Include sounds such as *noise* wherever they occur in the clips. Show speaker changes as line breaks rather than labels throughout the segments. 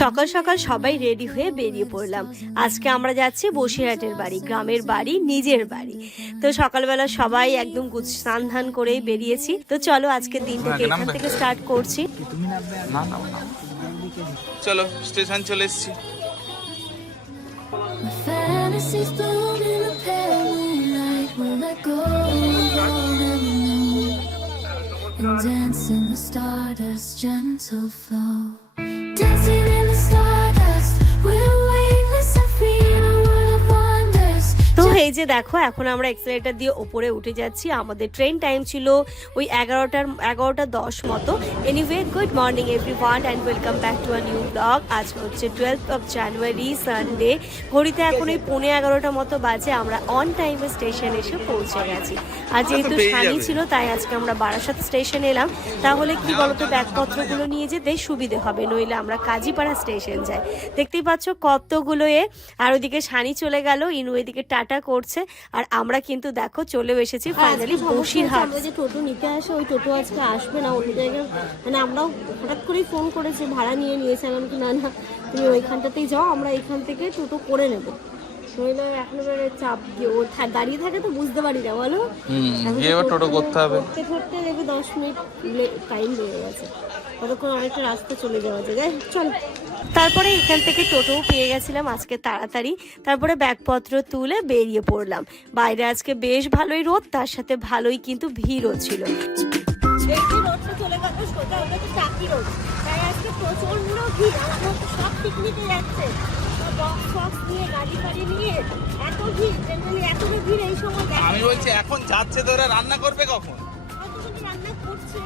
সকাল সকাল সবাই রেডি হয়ে বেরিয়ে পড়লাম। আজকে আমরা যাচ্ছি বসিরহাটের বাড়ি গ্রামের বাড়ি নিজের বাড়ি। তো সকালবেলা সবাই একদম স্নান ধান করেই বেরিয়েছি। তো চলো আজকের দিনটাকে এখান থেকে স্টার্ট করছি।
না না না। চলো স্টেশন চলে এসেছি।
And dance in the stardust gentle flow. Dancing
এই যে দেখো এখন আমরা এক্সেলেটার দিয়ে ওপরে উঠে যাচ্ছি। আমাদের ট্রেন টাইম ছিল ওই এগারোটার এগারোটা দশ মতো। Anyway good morning everyone and welcome back to a new blog আজ হচ্ছে টুয়েলভ অফ জানুয়ারি সানডে ঘড়িতে এখন ওই পৌনে এগারোটা মতো বাজে আমরা অন টাইমে স্টেশন এসে পৌঁছে গেছি। আর যেহেতু
পেয়ে
সানি ছিল তাই আজকে আমরা বারাসাত স্টেশন এলাম। তাহলে কি বলতো ব্যাগপত্রগুলো নিয়ে যেতে সুবিধে হবে নইলে আমরা কাজীপাড়া স্টেশন যাই। দেখতেই পাচ্ছ কতগুলো এ। আর ওইদিকে সানি চলে গেল ইনু এদিকে টাটা করছে আর আমরা কিন্তু দেখো চলেও এসেছি ফাইনালি বসিরহাট।
আমরা যে টোটো নিতে আসে ওই টোটো আজকে আসবে না অন্য জায়গায় মানে আমরাও হঠাৎ করেই ফোন করেছি ভাড়া নিয়ে নিয়েছে আমি কি না না তুমি ওইখানটাতেই যাও আমরা এখান থেকে টোটো করে নেব। নইলে এখন এবারে চাপ দিয়ে ও দাঁড়িয়ে থাকে তো বুঝতে পারি না বলো?
হুম এবার টোটো করতে হবে।
করতে করতে দেখবে দশ মিনিট টাইম লেগে গেছে। ততক্ষণ অনেকটা রাস্তা চলে যাওয়া যায় চল।
তারপরে এখান থেকে টোটোও পেয়ে গেছিলাম আজকে তাড়াতাড়ি। তারপরে ব্যাগপত্র তুলে বেরিয়ে পড়লাম। বাইরে আজকে বেশ ভালোই রোদ তার সাথে ভালোই কিন্তু ভিড়ও ছিল।
এই রোডটা চলে গেল সোজা ওটা তো চাকি রোড তাই আজকে প্রচণ্ড ভিড় আমার সব পিকনিকে যাচ্ছে।
আমি বলছি এখন যাচ্ছে তো ওরা রান্না করবে কখন?
রান্না করছে।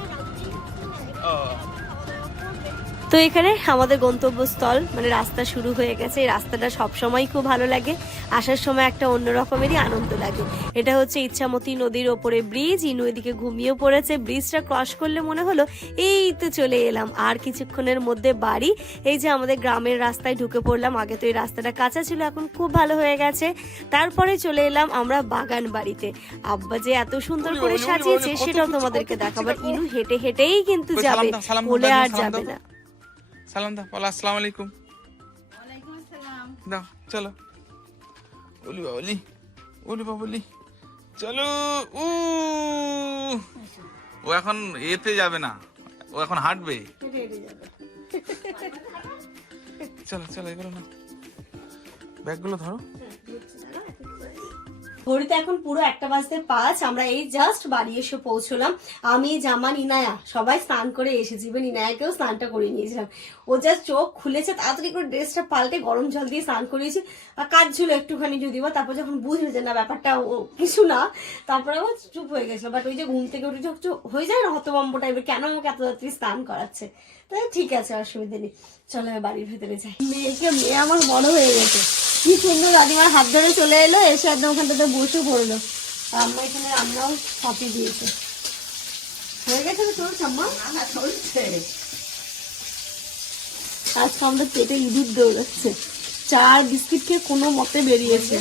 তো এখানে আমাদের গন্তব্যস্থল মানে রাস্তা শুরু হয়ে গেছে। এই রাস্তাটা সবসময় খুব ভালো লাগে। আসার সময় একটা অন্য রকমেরই আনন্দ লাগে। এটা হচ্ছে ইচ্ছামতি নদীর ওপরে ব্রিজ। ইনু এদিকে ঘুমিয়ে পড়েছে। ব্রিজটা ক্রস করলে মনে হলো এই তো চলে এলাম। আর কিছুক্ষণের মধ্যে বাড়ি। এই যে আমাদের গ্রামের রাস্তায় ঢুকে পড়লাম। আগে তো এই রাস্তাটা কাঁচা ছিল এখন খুব ভালো হয়ে গেছে। তারপরে চলে এলাম আমরা বাগান বাড়িতে। আব্বা যে এত সুন্দর করে সাজিয়েছে সেটাও তোমাদেরকে
কত
দেখাবো। ইনু হেঁটে হেঁটেই কিন্তু যাবে। বলে আর যাবে না।
সালাম দাও বলো আসসালামু আলাইকুম। দাও চলো। ওলি বাবলি ওলি। বাবলি চলো উ। ও এখন এতে যাবে না ও এখন হাঁটবে। চলো চলো এগুলো না ব্যাগগুলো ধরো।
ঘড়িতে এখন পুরো একটা বাজতে পাঁচ, আমরা এই জাস্ট বাড়ি এসে পৌঁছলাম। আমি জামান ইনায়া সবাই স্নান করে এসেছি ইভেন ইনায়াকেও স্নানটা করে নিয়েছিলাম। ও জাস্ট চোখ খুলেছে, তাড়াতাড়ি করে ড্রেসটা পাল্টে গরম জল দিয়ে স্নান করিয়েছি। আর কাজ ছিল একটুখানি যদি বা তারপর যখন বুঝলো যে না, ব্যাপারটা ও কিছু না, তারপরে আবার চুপ হয়ে গেছিল। বাট ওই যে ঘুম থেকে উঠে চুপ হয়ে যায় না হতবম্ব টাইপের কেন আমাকে এত রাত্রি স্নান করাচ্ছে? তাই ঠিক আছে, অসুবিধা নেই। চলো এবার বাড়ির ভেতরে যাই। মেয়েকে, মেয়ে আমার বড় হয়ে গেছে। কি সুন্দর দাদিমার হাত ধরে চলে এলো এসে একদম ওখানটাতে বসে পড়ল। আম্মা এখানে রান্নাও ফাঁপি দিয়েছে। হয়ে গেছে তো তোর ঠাম্মা চলছে। আজকে আমাদের পেটে ইঁদুর দৌড়াচ্ছে। চা আর বিস্কিট খেয়ে কোনো মতে বেরিয়েছে।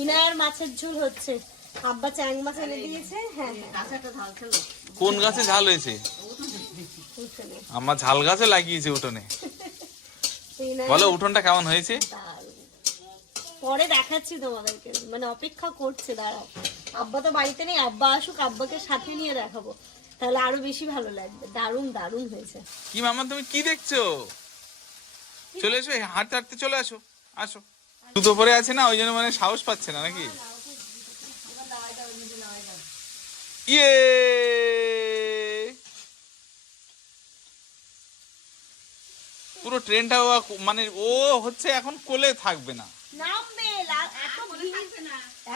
ইনার মাছের ঝোল হচ্ছে। আব্বা চ্যাং মাছ এনে দিয়েছে হ্যাঁ হ্যাঁ।
কোন গাছে ঝাল হয়েছে। আমার ঝাল গাছে লাগিয়েছে উঠোনে। বলো উঠোনটা কেমন হয়েছে?
পরে দেখাচ্ছি তোমাদেরকে মানে অপেক্ষা করছে দাঁড়াও। আব্বা তো বাড়িতে নেই আব্বা আসুক আব্বাকে সাথে নিয়ে দেখাবো। তাহলে আরও বেশি ভালো লাগবে। দারুণ দারুণ হয়েছে।
কি মামা তুমি কি দেখছ? চলে এসো হাঁটতে হাঁটতে চলে আসো। আসো। জুতো পরে আছে না ওই জন্য মানে সাহস পাচ্ছে না নাকি? ইয়ে পুরো ট্রেনটা মানে ও হচ্ছে এখন কোলে থাকবে না
নামবে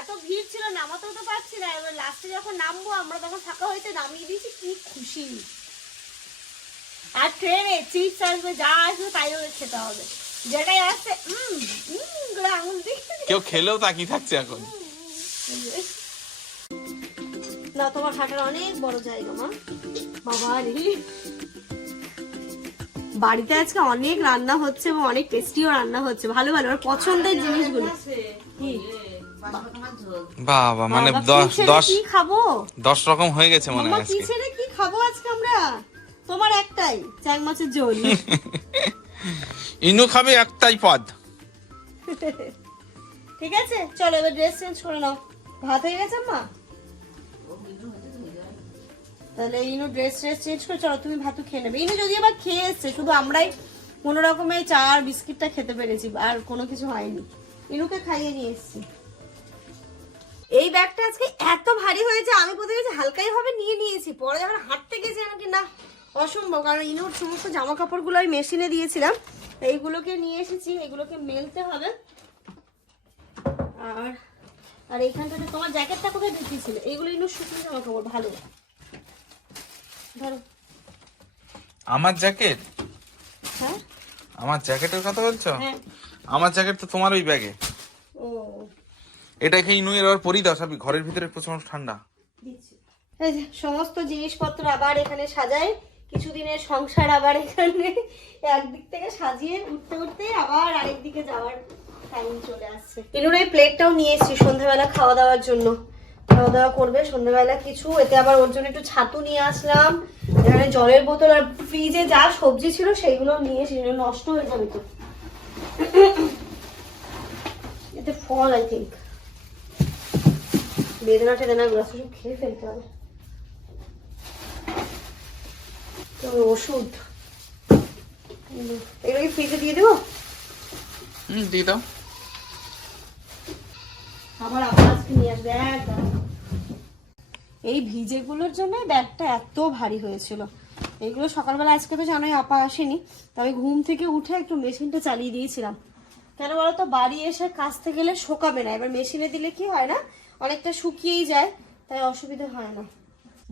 এত ভিড় ছিল নামাতেও তো পারছি না এবার লাস্টে যখন নামবো আমরা তখন ফাঁকা হয়েছে নামিয়ে দিয়েছি কি খুশি আর ট্রেনে চিপস আসবে যা আসবে তাই ওকে খেতে হবে যেটাই আসছে উম উম করে আঙুল দিয়ে
কেউ খেলেও তাকিয়ে থাকছে এখন
তোমার খাটার অনেক বড় জায়গা মা। বাবা বাড়িতে আজকে অনেক রান্না হচ্ছে এবং অনেক টেস্টিও রান্না হচ্ছে। ভালো ভালো আর পছন্দের জিনিসগুলো। কি?
বাবা মানে
বাবা, কি
দশ
ছেড়ে
দশ
কি খাব?
দশ রকম হয়ে গেছে মনে হয়
কি ছেড়ে কি খাব আজকে আমরা? তোমার একটাই চ্যাং মাছের ঝোল। *laughs*
ইনু খাবে একটাই পদ। *laughs*
ঠিক আছে চলো এবার ড্রেস চেঞ্জ করে নাও। ভাত হয়ে গেছে মা? তাহলে ইনু ড্রেস ট্রেস চেঞ্জ করে চলো, তুমি ভাতও খেয়ে নেবে। ইনু যদি আবার খেয়ে এসছে, শুধু আমরাই কোনো রকমের চা আর বিস্কিটটা খেতে পেরেছি, আর কোনো কিছু হয়নি। ইনুকে খাইয়ে নিয়ে এসছি। এই ব্যাগটা আজকে এত ভারী হয়েছে, আমি গেছি হালকাই ভাবে নিয়ে নিয়েছি। পরে যখন হাঁটতে গেছি আমি কি না, অসম্ভব। কারণ ইনুর সমস্ত জামা কাপড়গুলো আমি মেশিনে দিয়েছিলাম এইগুলোকে নিয়ে এসেছি, এগুলোকে মেলতে হবে। আর আর এইখানটাতে তোমার জ্যাকেটটা কোথায় ঢুকিয়েছিলে? এইগুলো ইনু শুকনো জামা কাপড় ভালো। ধরো।
আমার জ্যাকেট
হ্যাঁ?
আমার জ্যাকেটের কথা বলছো?
হ্যাঁ।
আমার জ্যাকেট তো তোমার ওই ব্যাগে
ও।
এটা খেয়ে ইনু এর পরি দাও সবই ঘরের ভিতরে প্রচণ্ড ঠান্ডা।
দিচ্ছি। এই যে সমস্ত জিনিসপত্র আবার এখানে সাজাই কিছুদিনের সংসার আবার এখানে একদিক থেকে সাজিয়ে উঠতে উঠতে আবার আরেক দিকে যাওয়ার টাইম চলে আসছে। ইনুর এই প্লেটটাও নিয়ে এসেছি সন্ধ্যাবেলা খাওয়া দাওয়ার জন্য। খাওয়া দাওয়া করবে, সন্ধ্যাবেলা কিছু। এতে আবার ওর জন্য একটু ছাতু নিয়ে আসলাম। এখানে জলের বোতল আর ফ্রিজে যা সবজি ছিল সেগুলো নিয়ে এসে নষ্ট হয়ে যাবে তো। এতে ফল আই থিঙ্ক বেদনা টেদনা গুলো সব খেয়ে ফেলতে হবে। ওষুধ। এগুলো কি ফ্রিজে দিয়ে দেবো?
দিয়ে দাও।
আবার আবার আজকে নিয়ে আসবে এই ভিজেগুলোর জন্য ব্যাগটা এত ভারী হয়েছিল। এগুলো সকালবেলা আজকে তো জানোই আপা আসেনি, তবে ঘুম থেকে উঠে একটু মেশিনটা চালিয়ে দিয়েছিলাম। কেন বলো তো বাড়ি এসে কাচতে গেলে শোকাবে না, এবার মেশিনে দিলে কি হয় না, অনেকটা শুকিয়েই যায়, তাই অসুবিধা হয় না।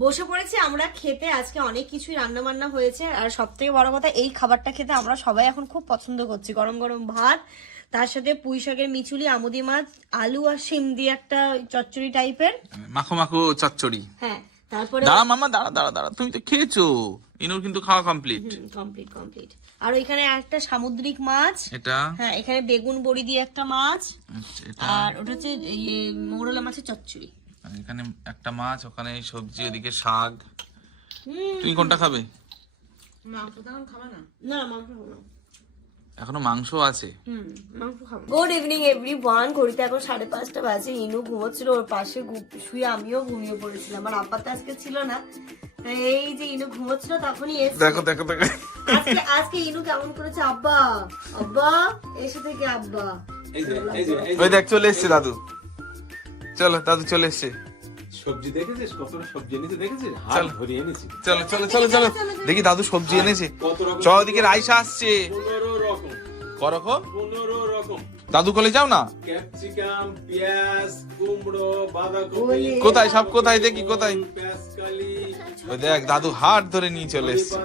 বসে পড়েছি, আমরা খেতে আজকে অনেক কিছুই রান্না বান্না হয়েছে, আর সব থেকে বড় কথা, এই খাবারটা খেতে আমরা সবাই এখন খুব পছন্দ করছি, গরম গরম ভাত তার সাথে পুঁই শাকের মিচুলি আমুদি মাছ আলু আর শিম দিয়ে একটা চচ্চড়ি টাইপের।
মাখো মাখো চচ্চড়ি।
হ্যাঁ তারপরে
দাঁড়া মামা দাঁড়া দাঁড়া দাঁড়া তুমি তো খেয়েছো। ইনুর কিন্তু খাওয়া কমপ্লিট
কমপ্লিট কমপ্লিট আর ওইখানে একটা সামুদ্রিক মাছ।
এটা?
হ্যাঁ এখানে বেগুন বড়ি দিয়ে একটা মাছ।
আচ্ছা,
আর ওটা হচ্ছে ইয়ে মৌরলা মাছের চচ্চড়ি।
এখানে একটা মাছ ওখানে সবজি ওদিকে শাক।
হুম।
তুমি কোনটা খাবে?
না মাংস খাব না।
এখনও মাংস আছে।
গুড ইভিনিং এভরি ওয়ান ঘড়িতে এখন সাড়ে পাঁচটা বাজে। ইনু ঘুমোচ্ছিল ওর পাশে শুয়ে আমিও ঘুমিয়ে পড়েছিলাম। আর আপাতত আজকে ছিল না। এই যে ইনু ঘুমোচ্ছিল তখনই এসে
দেখো দেখো দেখো।
আজকে আজকে ইনু কেমন করেছে? আব্বা আব্বা এসে থেকে আব্বা।
ওই দেখ চলে এসছে দাদু। চলো দাদু চলে এসছে।
সবজি দেখেছিস? কতটা সবজি এনেছে দেখেছিস? এনেছি।
চলো চলো চলো চলো। দেখি দাদু সবজি এনেছে।
কত রকম
চল ওদিকে রাইসা আসছে। করকম?
পনেরো রকম।
দাদু কলে যাও না?
ক্যাপসিকাম পেঁয়াজ কুমড়ো বাঁধাকপি
কোথায়? সব কোথায়? দেখি কোথায়?
পেঁয়াজ
ওই দেখ দাদু হাট ধরে নিয়ে চলে এসছে।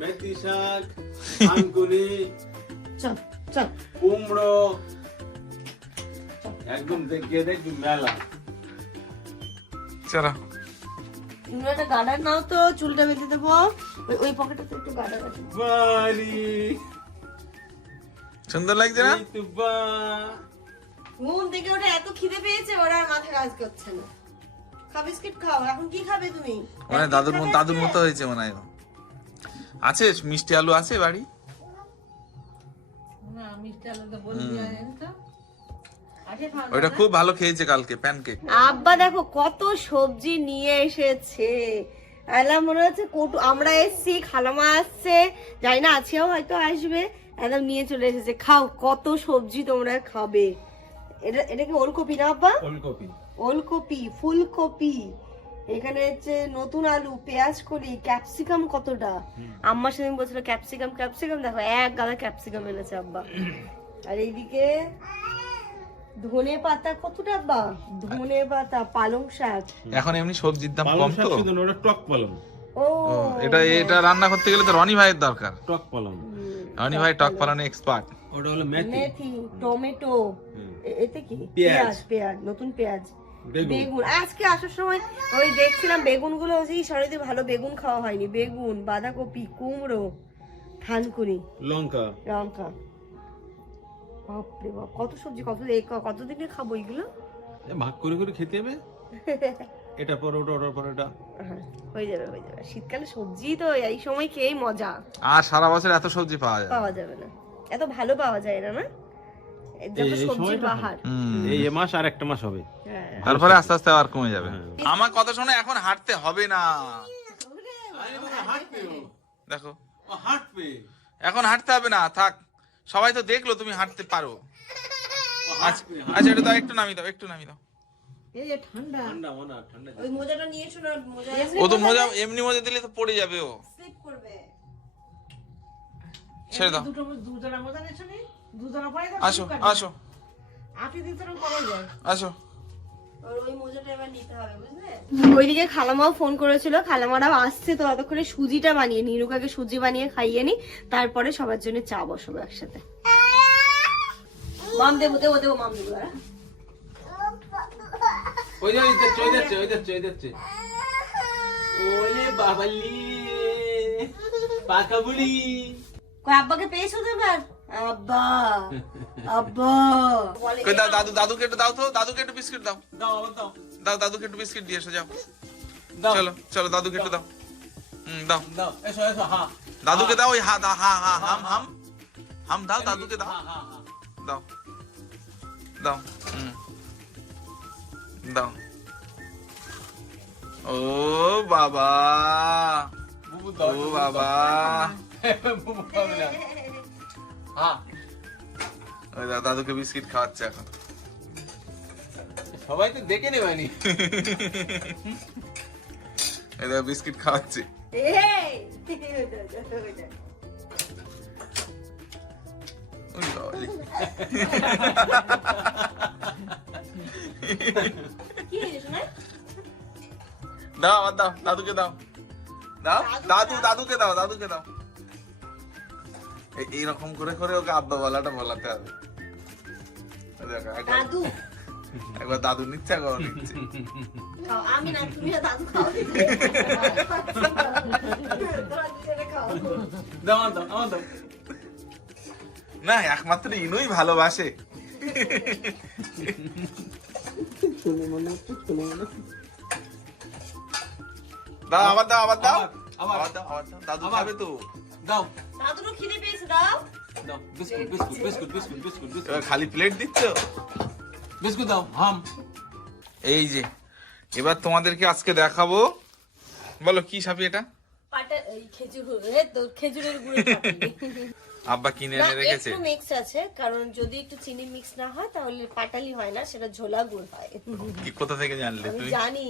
মেথি শাক *laughs* থানকুনি
চল চল।
কুমড়ো। একদম দেখিয়ে দেখবি মেলা।
চলো।
ইনু একটা গার্ডার নাও তো চুলটা বেঁধে দেবো। ওই ওই পকেটে তো একটু গার্ডার আছে।
বাড়ি।
সুন্দর লাগছে না?
ঘুম থেকে ওটা এত খিদে পেয়েছে ওরা আর মাথা কাজ করছে না। খা বিস্কিট খাও এখন কি খাবে তুমি?
মানে দাদুর মতো দাদুর মতো হয়েছে মনে হয় আছে মিষ্টি আলু আছে বাড়ি? ওইটা খুব ভালো খেয়েছে কালকে প্যানকেক
আব্বা দেখো কত সবজি নিয়ে এসেছে। মনে হচ্ছে কটু আমরা এসছি খালামা আসছে। জানি না আছেও হয়তো আসবে। একদম নিয়ে চলে এসেছে। খাও কত সবজি তোমরা খাবে। এটা এটা কি ওলকপি না আব্বা?
ফুলকপি
ওলকপি ফুলকপি। এখানে হচ্ছে নতুন আলু পেঁয়াজ কলি ক্যাপসিকাম কতটা? আম্মা সেদিন বলছিল ক্যাপসিকাম ক্যাপসিকাম দেখো এক গাদা ক্যাপসিকাম এনেছে আব্বা। *clears throat* আর এইদিকে ধনে পাতা কতটা আব্বা? ধনে পাতা পালং শাক।
এখন এমনি সবজির দাম
পালং
কম
শাক
তো?
টক পালং।
ও।
ও, এটা এটা রান্না করতে গেলে তো রনি ভাইয়ের দরকার।
টক পালং।
রনি ভাই টক পালানে এক্সপার্ট।
ওটা হলো মেথি।
মেথি টমেটো এতে কি?
পেঁয়াজ।
পেঁয়াজ নতুন পেঁয়াজ।
বেগুন।
আজকে আসার সময় ওই দেখছিলাম বেগুনগুলো হচ্ছে সরিতে ভালো বেগুন খাওয়া হয়নি। বেগুন বাঁধাকপি কুমড়ো থানকুনি
লঙ্কা।
লঙ্কা। বাপরে বাপ কত সবজি কত কতদিনে খাব এগুলো?
ভাগ করে করে খেতে হবে। *laughs* এটা পর ওটা ওটার পর এটা।
হ্যাঁ, হয়ে যাবে হয়ে যাবে। শীতকালে সবজি তো এই সময় খেয়েই মজা।
আর সারা বছর এত সবজি পাওয়া যায়
পাওয়া যাবে না। এত ভালো পাওয়া যায় না না? এই
মাস আর একটা মাস হবে।
হ্যাঁ।
তারপরে আস্তে আস্তে আবার কমে যাবে। আমার কথা শুনে এখন হাঁটতে হবে না। দেখো।
হাঁটবে
এখন হাঁটতে হবে না থাক। সবাই তো দেখল তুমি হাঁটতে পারো। আচ্ছা আচ্ছা এটা দাও একটু নামি দাও একটু নামি দাও।
এই যে ঠান্ডা।
ঠান্ডা মানা ঠান্ডা
ওই মোজাটা নিয়ে এসো না মোজা
ও তো মজা এমনি মজা দিলে তো পড়ে যাবে ও।
স্লিপ করবে।
ছেড়ে দাও।
দুটো দুজনের মতো নিয়েছো নি? দুজনের পরে
আসো আসো।
আপনি দিতে করা যায়।
আসো।
ওর ওই মোজাটা এবার নিতে হবে বুঝলে?
ওইদিকে খালামাও ফোন করেছিল খালামারাও আসছে তো ততক্ষণে সুজিটা বানিয়ে নিরুকাকে সুজি বানিয়ে খাইয়ে নি তারপরে সবার জন্য চা বসাবো একসাথে।
মাম দেবো দেবো দেবো মাম দেবো?
ওই যে ওই যাচ্ছে ওই যাচ্ছে ওই যাচ্ছে ওই যাচ্ছে ওলে বাবালি পাকা বুড়ি
কই আব্বাকে পেয়েছ তো এবার? আব্বা আব্বা।
কই দাও দাদু দাদুকে একটু দাও তো দাদুকে একটু বিস্কিট দাও।
দাও দাও।
দাও দাদুকে একটু বিস্কিট দিয়ে এসো যাও। চলো চলো দাদুকে একটু দাও। হুম দাও।
দাও এসো এসো হ্যাঁ
দাদুকে দাও ওই হা দা হা হা হাম হাম। হাম দাও দাদুকে দাও।
হ্যাঁ হ্যাঁ হ্যাঁ
দাও। দাও হুম। দাও। ও বাবা। ও বাবা
হ্যাঁ
দাদুকে বিস্কিট খাওয়াচ্ছে এখন।
সবাই তো দেখে নেবানি
এই দেখো বিস্কিট খাওয়াচ্ছে।
এই
ওই *laughs* দাও আবার দাও দাদুকে দাও। দাও? দাদু দাদুকে দাও দাদুকে দাও। এই- এইরকম করে করে ওকে আব্বা বলাটা বলাতে হবে। একবার-
দাদু।
একবার দাদু নিচ্ছে একবার নিচ্ছে।
আমি না তুমি দাদু খাও। তোরা দুজনে খাও
দাও দাও আমার দাও।
না একমাত্র ইনুই ভালোবাসে। দাও আবার দাও আবার দাও।
আবার, আবার।
আবার দাও আবার দাও। দাদু
আবার।
খাবে তো।
দাও।
দাদুরও খিদে পেয়েছে দাও।
দাও biscuit biscuit biscuit biscuit biscuit biscuit.
খালি প্লেট দিচ্ছ?
বিস্কুট দাও হাম।
এই যে এবার তোমাদেরকে আজকে দেখাবো। বলো কি সাপি এটা?
পাটা খেজুর খেজুরের গুড়ের।
আব্বা কিনে এনে রেখেছে?
একটু মিক্স আছে কারণ যদি একটু চিনি মিক্স না হয় তাহলে পাটালি হয় না সেটা ঝোলা গুড় হয়।
কি কোথা থেকে জানলে তুমি
জানি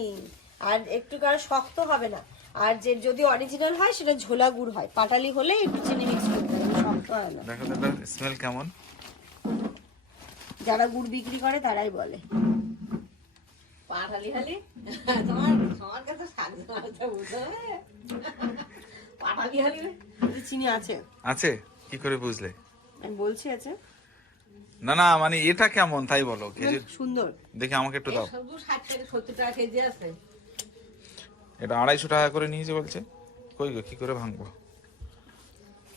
আর একটু কারণ শক্ত হবে না। আর যে যদি অরিজিনাল হয় সেটা ঝোলা গুড় হয়। পাটালি হলে একটু চিনি মিক্স করতে হবে শক্ত হয় না।
দেখো দেখো স্মেল কেমন?
যারা গুড় বিক্রি করে তারাই বলে।
পাঠালি খালি? তোমার তোমার কাছে হবে পাঠালি খালি?
চিনি আছে।
আছে? কি করে বুঝলে?
আমি বলছি আছে।
না না মানে এটা কেমন? তাই বলো খেজুর
সুন্দর।
দেখে আমাকে একটু দাও। এটা আড়াইশো টাকা করে নিয়েছে বলছে। কই গো কি করে ভাঙবো?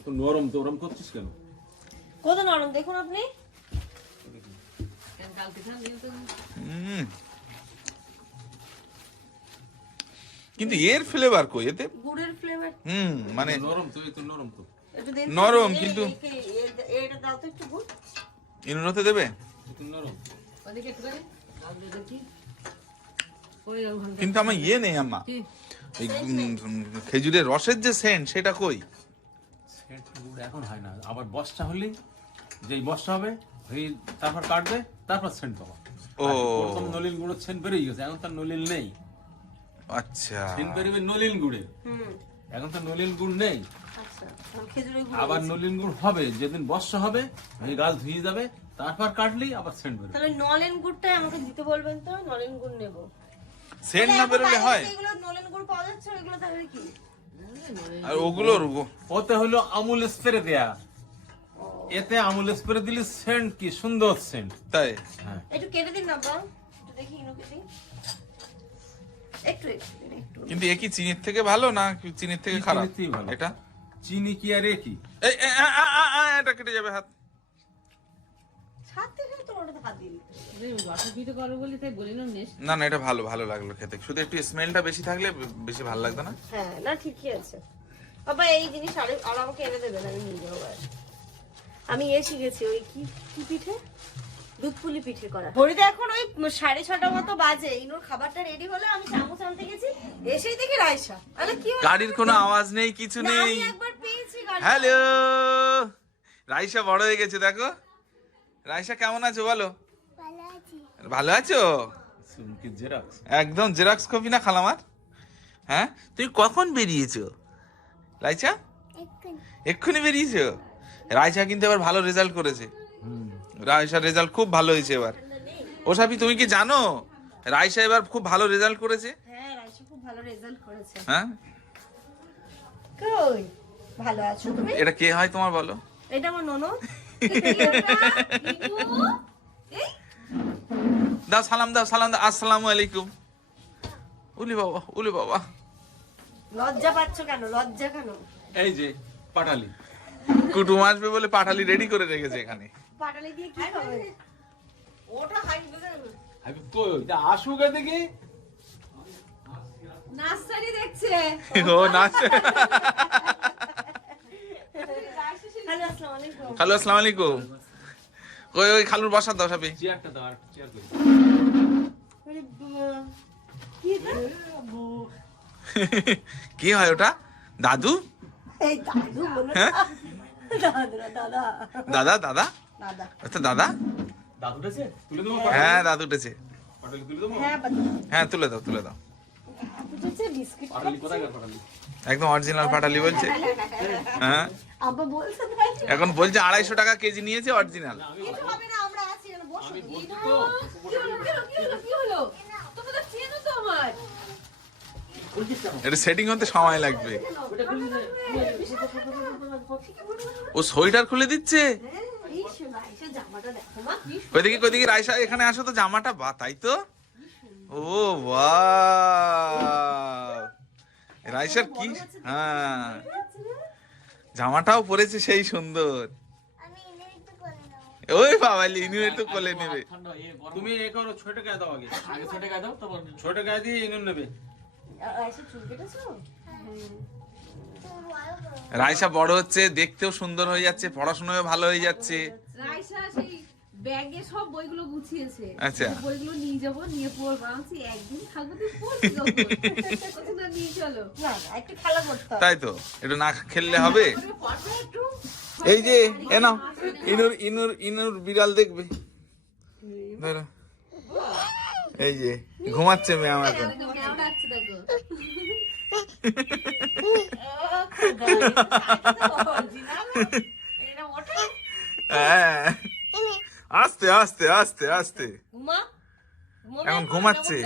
তো নরম তো ওরম করছিস কেন?
কত নরম দেখুন আপনি।
হুম। কিন্তু এর ফ্লেভার কই? এতে
গুড়ের ফ্লেভার
হুম মানে
নরম তো এই তো নরম তো।
নরম, কিন্তু-
গুড়।
ইনুরতে দেবে? কিন্তু আমার ইয়ে নেই আম্মা। এই খেজুরের রসের যে সেন্ট সেটা কই?
সেট গুড় এখন হয় না। আবার বস্তা হলেই যেই বস্তা হবে হয়ে তারপর কাটবে তারপর সেন্ট পাবো।
ও।
প্রথম নলিন গুড়ের সেন্ট বেরিয়ে গেছে এখন তার নলিন নেই।
আচ্ছা।
সেন্ট বেরোবে নলিন গুড়ে।
হুম।
এখন তো নলিন গুড় নেই।
খেজুরের গুড়
আবার। নলিন গুড় হবে যেদিন বর্ষা হবে হয়ে গাছ ধুয়ে যাবে তারপর কাটলেই আবার সেন্ট বেরোবে।
তাহলে নলেন গুড়টা আমাকে দিতে বলবেন তো নলেন গুড় নেব।
সেন্ট না বেরোলে হয়?
এগুলো নলেন গুড় পাওয়া যাচ্ছে এগুলো তাহলে কি?
আর ওগুলোর গো-
ওতে হলো আমুল স্প্রে দেয়া। এতে আমুল স্প্রে দিলে সেন্ট কি? সুন্দর সেন্ট।
তাই?
হ্যাঁ।
একটু কেটে দিন না বা একটু দেখি ইনুকে একটু একটু
কিন্তু এ কি চিনির থেকে ভালো না চিনির থেকে খারাপ?
ভালো।
এটা?
চিনি কি আর কি?
এই এটা কেটে যাবে হাত।
না
না না এটা ভালো ভালো লাগল খেতে। শুধু একটু স্মেলটা বেশি থাকলে বেশি ভালো লাগতো না?
হ্যাঁ না ঠিকই আছে। বাবা এই জিনিস আর আর আমাকে এনে দেবেন আমি নিয়ে যাব আমি এ শিখেছি ওই কি কি পিঠে? দুধ পুলি পিঠে করা। ঘড়িতে এখন ওই সাড়ে ছটা মতো বাজে। ইনুর খাবারটা রেডি হলো আমি চামচ আনতে গেছি এসেই দেখি রাইসা আরে কি
গাড়ির কোনো আওয়াজ নেই কিছু নেই।
একবার
হ্যালো। রাইসা বড় হয়ে গেছে দেখো। রাইসা কেমন আছো বলো? ভালো আছো।
জেরক্স?
একদম জেরক্স কপি না খালামার? হ্যাঁ? তুমি কখন বেরিয়েছো? রাইসা? এক্ষুনি। বেরিয়েছো? রাইসা কিন্তু এবার ভালো রেজাল্ট করেছে। রাইসার রেজাল্ট খুব ভালো হয়েছে এবার। ওসাপি তুমি কি জানো? রাইসা এবার খুব ভালো রেজাল্ট করেছে।
হ্যাঁ রাইসা খুব ভালো রেজাল্ট করেছে।
হ্যাঁ?
কই? ভালো আছো তুমি?
এটা কে হয় তোমার বলো?
এটা আমার ননদ। *laughs*
দাও সালাম দাও সালাম দাও। আসসালামু আলাইকুম। উলি বাবা উলি বাবা।
লজ্জা পাচ্ছ কেন? লজ্জা কেন?
এই যে পাটালি।
কুটুম আসবে বলে পাঠালি রেডি করে রেখেছে এখানে।
পাটালি দিয়ে কি খাবে ওটা হাই
আমি কই আসুক দেখি
নার্সারি দেখছে।
ও নাচ
হ্যালো আসসালামু আলাইকুম
হ্যালো আসসালামু আলাইকুম ওই ওই খালুর বসার দাও সাপি।
চেয়ারটা দাও আর চেয়ার
বাবা, *laughs* কি
হয় ওটা? দাদু?
এই দাদু বলো
হ্যাঁ?
দাদা দাদা।
দাদা দাদা?
দাদা।
আচ্ছা দাদা?
দাদু উঠেছে? তুলে দেবো
হ্যাঁ। দাদু উঠেছে।
পাটালি তুলে দেবো?
হ্যাঁ
হ্যাঁ তুলে দাও তুলে দাও।
বুঝেছে বিস্কিট
পাটালি কোথায় গেল পাটালি?
একদম অরিজিনাল পাটালি বলছে। হ্যাঁ? এখন বলছে আড়াইশো টাকা কেজি নিয়েছে অরিজিনাল এটা সেটিং হতে সময় লাগবে। ও সোয়েটার খুলে দিচ্ছে?
এই শোনা এসে জামাটা দেখো মা কি
কইদিকে কইদিকে রাইসা এখানে আসো তো জামাটা বা তাই তো? ও বা রাইসার কি? হ্যাঁ। জামাটাও পরেছে সেই সুন্দর। ওই বাবা লিনু একটু কোলে নেবে।
তুমি এ করো ছোট গায়ে দাও আগে। আগে ছোট গায়ে দাও তারপর ছোট গায়ে দিয়ে ইনুন নেবে।
এসে চুল কেটেছো?
রাইসা বড় হচ্ছে দেখতেও সুন্দর হয়ে যাচ্ছে পড়াশোনাও ভালো হয়ে যাচ্ছে।
রাইসা সেই ব্যাগে সব বইগুলো গুছিয়েছে।
আচ্ছা।
বইগুলো নিয়ে যাব নিয়ে পড়ব আমি একদিন থাকব তুই পড়বি কখন? নিয়ে চলো।
না একটু খেলা করতে
তাই তো একটু না খেললে হবে? এই যে এ নাও ইনুর ইনুর ইনুর বিড়াল দেখবে। ধরো। এই যে ঘুমাচ্ছে মেয়ে আমার এখন।
কেমন লাগছে দেখো? *laughs*
হ্যাঁ। আস্তে আস্তে আস্তে আস্তে। এখন ঘুমাচ্ছে।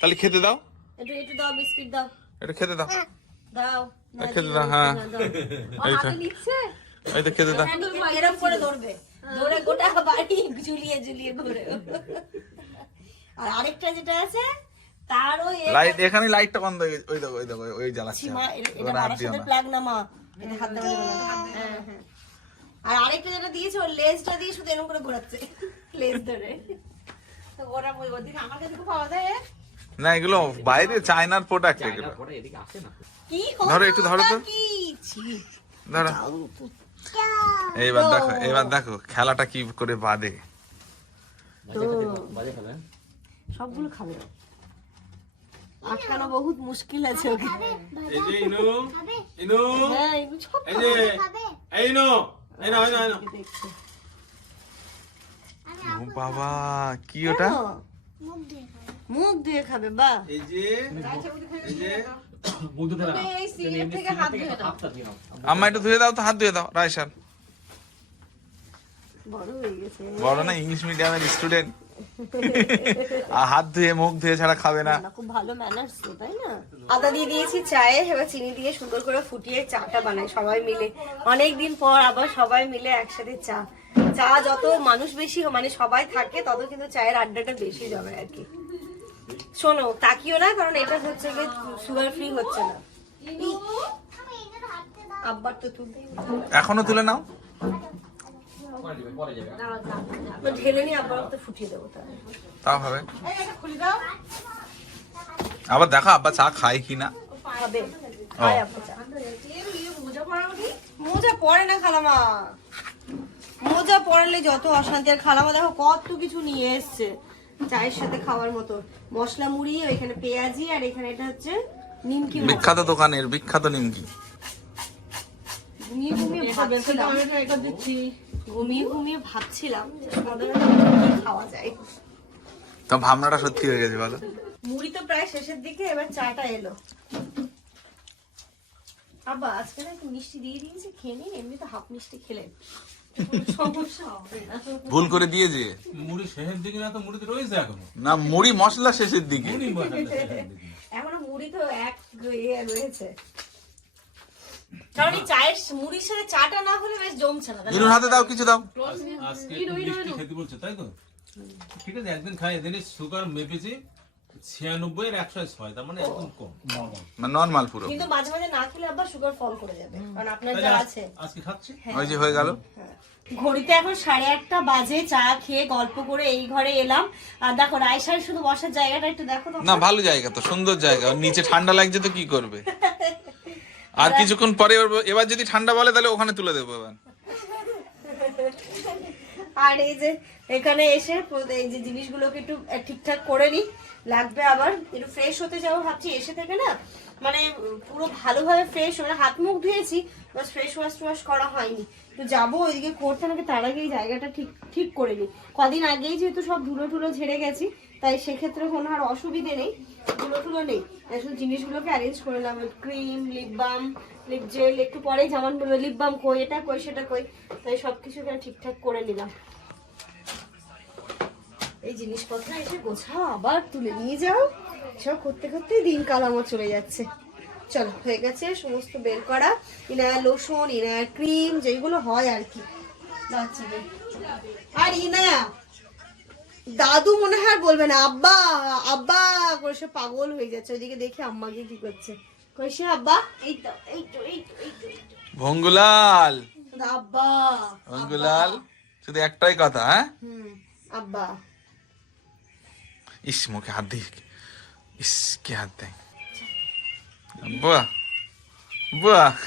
তাহলে খেতে দাও।
একটু একটু দাও বিস্কিট দাও।
একটু খেতে দাও।
দাও
খেতে
দাও,
হ্যাঁ।
না, দাও। *laughs*
ও হাতে নিচ্ছে?
এই তো খেতে দাও।
হ্যাঁ, এরম করে ধরবে। ধরে গোটা বাড়ি ঝুলিয়ে ঝুলিয়ে ঘুরে আর আরেকটা যেটা আছে তারও
লাইট এখানে লাইটটা বন্ধ হয়ে ওই দেখো ওই দেখো ওই জ্বালাচ্ছে।
এটা-
হাত
প্লাগ না। মা এটা হ্যাঁ, হ্যাঁ। আর আরেকটা যেটা দিয়েছে ওর লেজটা দিয়ে শুধু এরকম করে ঘোরাচ্ছে। লেজ ধরে। তো ওরা ওই ওদিকে আমার কাছে খুব পাওয়া যায়
না এগুলো বাইরে চায়নার প্রোডাক্ট এগুলো।
পরে এদিকে আসে না।
কি?
ধরো, একটু ধরো তো। ধরো। এইবার দেখো এবার দেখো খেলাটা কি করে বাদে
সবগুলো খাবে। আটকানো বহুত মুশকিল আছে ওকে।
এই যে ইনু ইনু
হ্যাঁ সব
এই যে এই ইনু।
ও বাবা কি ওটা?
মুখ দিয়ে খাবে। বা
এই যে এই যে মুখ ধরে না
এই সিঁড়ি থেকে হাত ধুয়ে নাও
হাতটা দিয়ে নাও।
আম্মা একটু ধুয়ে দাও তো হাত ধুয়ে দাও রাইসান
বড় গেছে।
বড় না ইংলিশ মিডিয়ামের স্টুডেন্ট আর হাত ধুয়ে মুখ ধুয়ে ছাড়া খাবে না।
না খুব ভালো ম্যানার্স তো তাই না? আদা দিয়ে দিয়েছি চায়ে এবার চিনি দিয়ে সুন্দর করে ফুটিয়ে চাটা বানাই সবাই মিলে। অনেক দিন পর আবার সবাই মিলে একসাথে চা। চা যত মানুষ বেশি মানে সবাই থাকে তত কিন্তু চায়ের আড্ডাটা বেশি যাবে আর কি। শোনো তাকিও না কারণ এটা হচ্ছে গিয়ে সুগার ফ্রি হচ্ছে না। আব্বার তো তুলতেই হবে।
এখনও তুলে নাও।
ঢেলে নিয়ে আবার তো ফুটিয়ে দেবো
তা হবে।
এই এটা খুলে দাও।
আবার দেখো আব্বা চা খায়
খাবে। আপু চা।
মোজা পরা
না খালামা। মোজা পরালে যত অশান্তি। আর খালামা দেখো কত কিছু নিয়ে এসছে। চায়ের সাথে খাওয়ার মতো। মশলা মুড়ি ওইখানে পেঁয়াজি আর এখানে এটা হচ্ছে নিমকি
বিখ্যাত দোকানের বিখ্যাত নিমকি।
ঘুমিয়ে ভাবছিলাম।
এটা দিচ্ছি।
ঘুমিয়ে ঘুমিয়ে ভাবছিলাম যে সন্ধ্যাবেলা কি খাওয়া যায়।
তো ভাবনাটা সত্যি হয়ে গেছে বলো।
মুড়ি তো প্রায় শেষের দিকে এবার চাটা এলো। আব্বা আজকে না একটু মিষ্টি দিয়ে দিয়েছে খেয়ে নিন এমনি তো হাফ মিষ্টি খেলেন সমস্যা
ভুল করে দিয়েছে।
মুড়ি শেষের দিকে না তো মুড়িতে রয়েছে এখনও?
না মুড়ি মশলা শেষের দিকে।
মুড়ি বসানো শেষের দিকে।
এখনও মুড়ি তো এক ইয়ে রয়েছে। কারণ এই চায়ের মুড়ির সাথে চাটা না হলে বেশ জমছে না তাই
হাতে দাও কিছু দাও।
আজকে মিষ্টি খেতে বলছে তাই তো? ঠিক আছে একদিন খাই এদিন সুগার মেপেছি ছিয়ানব্বই একশো ছয় তার মানে একদম কম।
নর্মাল পুরো।
কিন্তু মাঝে মাঝে না খেলে আবার সুগার ফল করে যাবে কারণ আপনার যা আছে।
আজকে খাচ্ছি?
ওই যে হয়ে গেল।
ঘড়িতে এখন সাড়ে আটটা বাজে চা খেয়ে গল্প করে এই ঘরে এলাম। আর দেখো রায়সার শুধু বসার জায়গাটা একটু দেখো
না ভালো জায়গা তো সুন্দর জায়গা। ওর নিচে ঠান্ডা লাগছে তো কি করবে? *laughs* আর কিছুক্ষণ পরে এবার যদি ঠান্ডা বলে তাহলে ওখানে তুলে দেবো এবার।
আর এই যে এখানে এসে এই যে জিনিসগুলোকে একটু ঠিকঠাক করে নি। লাগবে আবার একটু ফ্রেশ হতে যাব ভাবছি এসে থেকে না মানে পুরো ভালোভাবে ফ্রেশ মানে হাত মুখ ধুয়েছি বাস ফ্রেশ ওয়াশ ওয়াশ করা হয়নি। তো যাব ওইদিকে করতে নাকি তার আগে এই জায়গাটা ঠিক ঠিক করে নিই কদিন আগেই যেহেতু সব ধুলো টুলো ঝেড়ে গেছি তাই সেক্ষেত্রে কোনো আর অসুবিধে নেই। ধুলো টুলো নেই আসলে জিনিসগুলোকে অ্যারেঞ্জ করে নিলাম cream lip balm lip gel একটু পরেই জামান বলবে লিপ বাম কই, এটা কই, সেটা কই। তাই সব কিছু ঠিকঠাক করে নিলাম। এই জিনিসপত্র এসে গোছাও আবার তুলে নিয়ে যাও। সব করতে করতে দিনকাল আমার চলে যাচ্ছে। চলো, হয়ে গেছে সমস্ত বের করা। ইনায়া লোশন ইনায়া ক্রিম যেগুলো হয় আর কি। বাচ্চাদের। আর ইনায়া দাদু মনে হয় আর বলবে না আব্বা আব্বা করে সে পাগল হয়ে যাচ্ছে ওইদিকে দেখে আম্মাকে কি করছে। কইসে আব্বা? এই তো এই তো এই তো এই তো,
ভঙ্গুলাল।
আব্বা
ভঙ্গুলাল শুধু একটাই কথা হ্যাঁ?
আব্বা।
ইস মুখে হাত দিই ইস কে হাত দেয়। বাহ বাহ *laughs*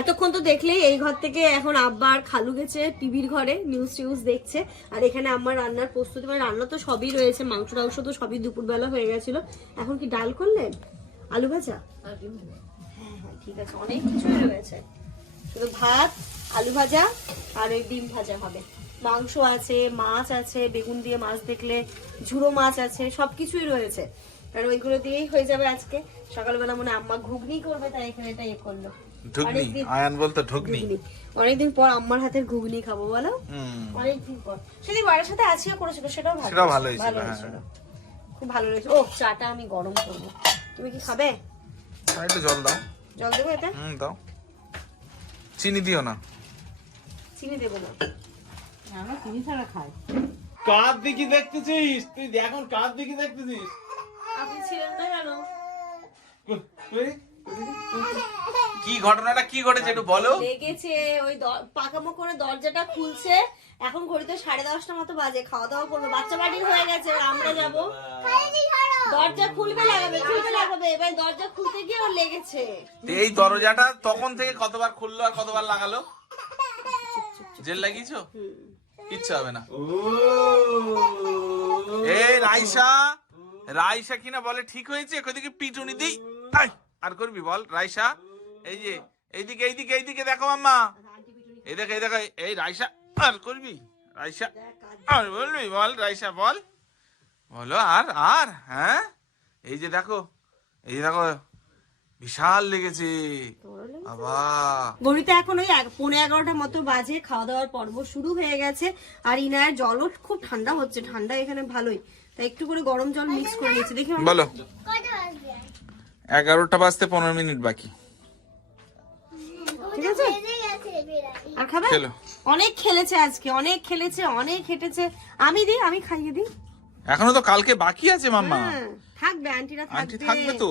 এতক্ষণ তো দেখলেই এই ঘর থেকে এখন আব্বা আর খালু গেছে টিভির ঘরে নিউজ টিউজ দেখছে। আর এখানে আমার রান্নার প্রস্তুতি মানে রান্না তো সবই রয়েছে, মাংস টাংস তো সবই দুপুরবেলা হয়ে গেছিল। এখন কি ডাল করলেন? আলু ভাজা? হ্যাঁ হ্যাঁ ঠিক আছে, অনেক কিছুই রয়েছে। শুধু ভাত, আলু ভাজা আর ওই ডিম ভাজা হবে। মাংস আছে, মাছ আছে, বেগুন দিয়ে মাছ দেখলে ঝুড়ো মাছ আছে, সবকিছুই রয়েছে। কারণ ওইগুলো দিয়েই হয়ে যাবে আজকে। সকালবেলা মনে হয় আম্মা ঘুগনি করবে তাই এখানে এটা ইয়ে করল।
ঢুকনি আয়ান বলতো
ঘুগনি। অনেকদিন পর আম্মার হাতের ঘুগনি খাব বলো? অনেকদিন পর। সেদিন বাড়ির সাথে আছিও করেছিল সেটাও ভালো
সেটাও ভালো হয়েছিল, হ্যাঁ,
খুব ভালো হয়েছে ও চাটা আমি গরম করব। তুমি কি খাবে?
একটু জল দাও।
জল দেবো এতে
হুম দাও। চিনি দিও না।
চিনি দেবো না।
আমরা চিনি ছাড়া খাই।
কার দিকে দেখতেছিস? তুই এখন কার দিকে দেখতেছিস?
আপনি ছিলেন না কেন?
কি ঘটনাটা কি ঘটেছে একটু বলো।
লেগেছে ওই পাকামো করে দরজাটা খুলছে। এখন ঘড়িতে সাড়ে দশটা মতো বাজে খাওয়া দাওয়া করব। বাচ্চা বাড়ির হয়ে গেছে আমরা যাব। দরজা খুলবে লাগাবে খুলবে লাগাবে। এবার দরজা খুলতে গিয়ে ওর লেগেছে।
এই দরজাটা তখন থেকে কতবার খুললো আর কতবার লাগালো? জেল লাগিয়েছো? কিচ্ছু হবে না। এই রাইসা! রাইসা কিনা বলে ঠিক হয়েছে? ওইদিকে পিটুনি দিই আই, আর করবি বল রাইসা? এই যে এইদিকে এইদিকে এইদিকে দেখো মাম্মা। এই দেখো এই দেখো এই রাইসা আর করবি? রাইসা আর বলবি বল রাইসা বল। বলো আর আর হ্যাঁ? এই যে দেখো এই যে দেখো বিশাল লেগেছে।
ঘড়িতে এখন ওই এক- পৌনে এগারোটার মতো বাজে খাওয়া দাওয়ার পর্ব শুরু হয়ে গেছে আর ইনায়ের জলও খুব ঠান্ডা হচ্ছে ঠান্ডা এখানে ভালোই। তাই একটু করে গরম জল মিক্স করে নিচ্ছি দেখি
বলো। এগারোটা বাজতে পনেরো মিনিট বাকি।
ঠিক আছে? আর। খাবে? অনেক খেলেছে আজকে অনেক খেলেছে অনেক হেঁটেছে। আমি দিই আমি খাইয়ে দিই।
এখনও তো কালকে বাকি আছে মাম্মা।
হ্যাঁ, থাকবে আন্টিরা
আন্টি
থাকবে।
থাকবে তো?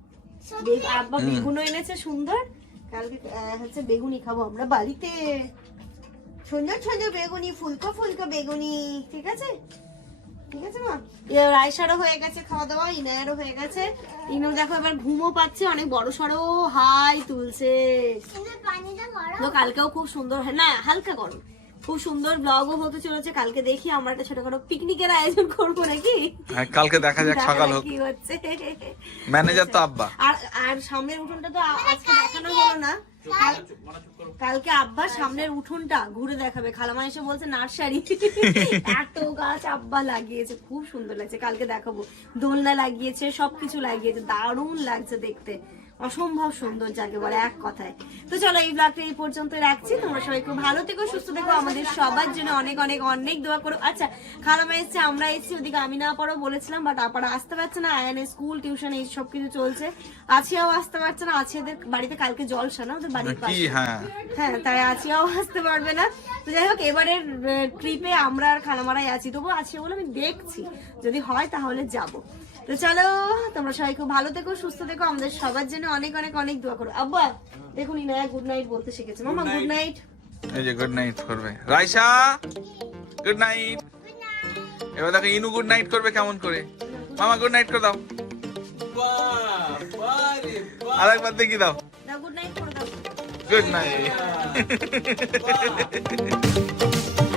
আব্বা বেগুনও এনেছে সুন্দর। কালকে হচ্ছে বেগুনি খাব আমরা বাড়িতে। সুন্দর সুন্দর বেগুনি ফুলকো ফুলকো বেগুনি ঠিক আছে? ঠিক আছে মা? রায়সারও হয়ে গেছে খাওয়া দাওয়া ইনায়ারও হয়ে গেছে। ইনু দেখো এবার ঘুমও পাচ্ছে অনেক বড় সড়ো হাই তুলছে। তো কালকেও খুব সুন্দর হয়। না হালকা গরম। খুব সুন্দর ব্লগও হতে চলেছে। কালকে দেখি আমরা একটা ছোটখাটো পিকনিকের আয়োজন করব নাকি?
হ্যাঁ কালকে দেখা যাক সকাল হোক।
কি হচ্ছে।
ম্যানেজার তো আব্বা।
আর আর সামনের উঠোনটা তো আজকে দেখানো হলো না। কালকে আব্বা সামনের উঠোনটা ঘুরে দেখাবে। খালামা এসে বলছে নার্সারি। *laughs* এত গাছ আব্বা লাগিয়েছে খুব সুন্দর লাগছে। কালকে দেখাবো। দোলনা লাগিয়েছে সবকিছু লাগিয়েছে দারুণ লাগছে দেখতে। অসম্ভব সুন্দর যাকে বলে এক কথায়। তো চলো এই ব্লগটা এই পর্যন্ত রাখছি। তোমরা সবাই খুব ভালো থেকো সুস্থ থেকো। আমাদের সবার জন্য অনেক অনেক অনেক দোয়া করো। আচ্ছা খালামা এসছে আমরা এসেছি। ওদিকে আমি না পড়ো বলেছিলাম বাট আপারা আসতে পারছে না। আয়ানের স্কুল টিউশন এই সব কিছু চলছে। আছিয়াও আসতে পারছে না। আছিয়াদের বাড়িতে কালকে জলসা না ওদের বাড়ির পাশে।
হ্যাঁ।
হ্যাঁ তাই আছিয়াও আসতে পারবে না। তো যাই হোক এবারের ট্রিপে আমরা আর খালামারাই আছি। তবু আছে বলে আমি দেখছি। যদি হয় তাহলে যাব। তো চলো তোমরা সবাই খুব ভালো থেকো সুস্থ থেকো আমাদের সবার জন্য অনেক অনেক অনেক দোয়া করো। আব্বা দেখুন ইনায়া গুড নাইট বলতে শিখেছে। মামা গুড নাইট
এই যে গুড নাইট করবে। রাইসা গুড নাইট এবার দেখো ইনু গুড নাইট করবে কেমন করে? মামা গুড নাইট করে দাও। আরেকবার দেখি দাও।
গুড নাইট করে দাও।
Good night. *laughs*